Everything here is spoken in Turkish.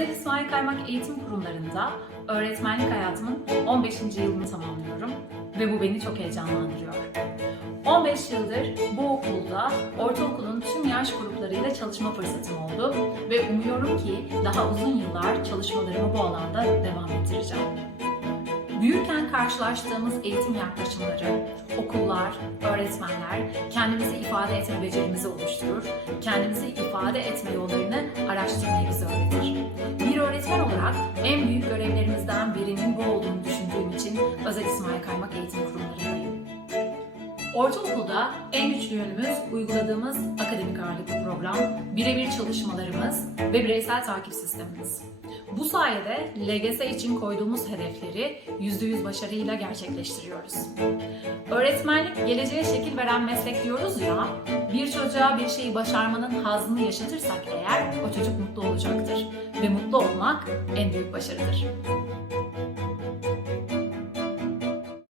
Özel İsmail Kaymak Eğitim Kurumlarında öğretmenlik hayatımın 15. yılını tamamlıyorum ve bu beni çok heyecanlandırıyor. 15 yıldır bu okulda ortaokulun tüm yaş gruplarıyla çalışma fırsatım oldu ve umuyorum ki daha uzun yıllar çalışmalarımı bu alanda devam ettireceğim. Büyürken karşılaştığımız eğitim yaklaşımları, okullar, öğretmenler kendimizi ifade etme becerimizi oluşturur, kendimizi ifade etme yollarını olarak en büyük görevlerimizden birinin bu olduğunu düşündüğüm için Özel İsmail Kaymak Eğitim Kurumlarındayım. Ortaokulda en güçlü yönümüz uyguladığımız akademik ağırlıklı program, birebir çalışmalarımız ve bireysel takip sistemimiz. Bu sayede LGS için koyduğumuz hedefleri %100 başarıyla gerçekleştiriyoruz. Öğretmenlik geleceğe şekil veren meslek diyoruz ya, bir çocuğa bir şeyi başarmanın hazzını yaşatırsak eğer o çocuk mutlu olacaktır ve mutlu olmak en büyük başarıdır.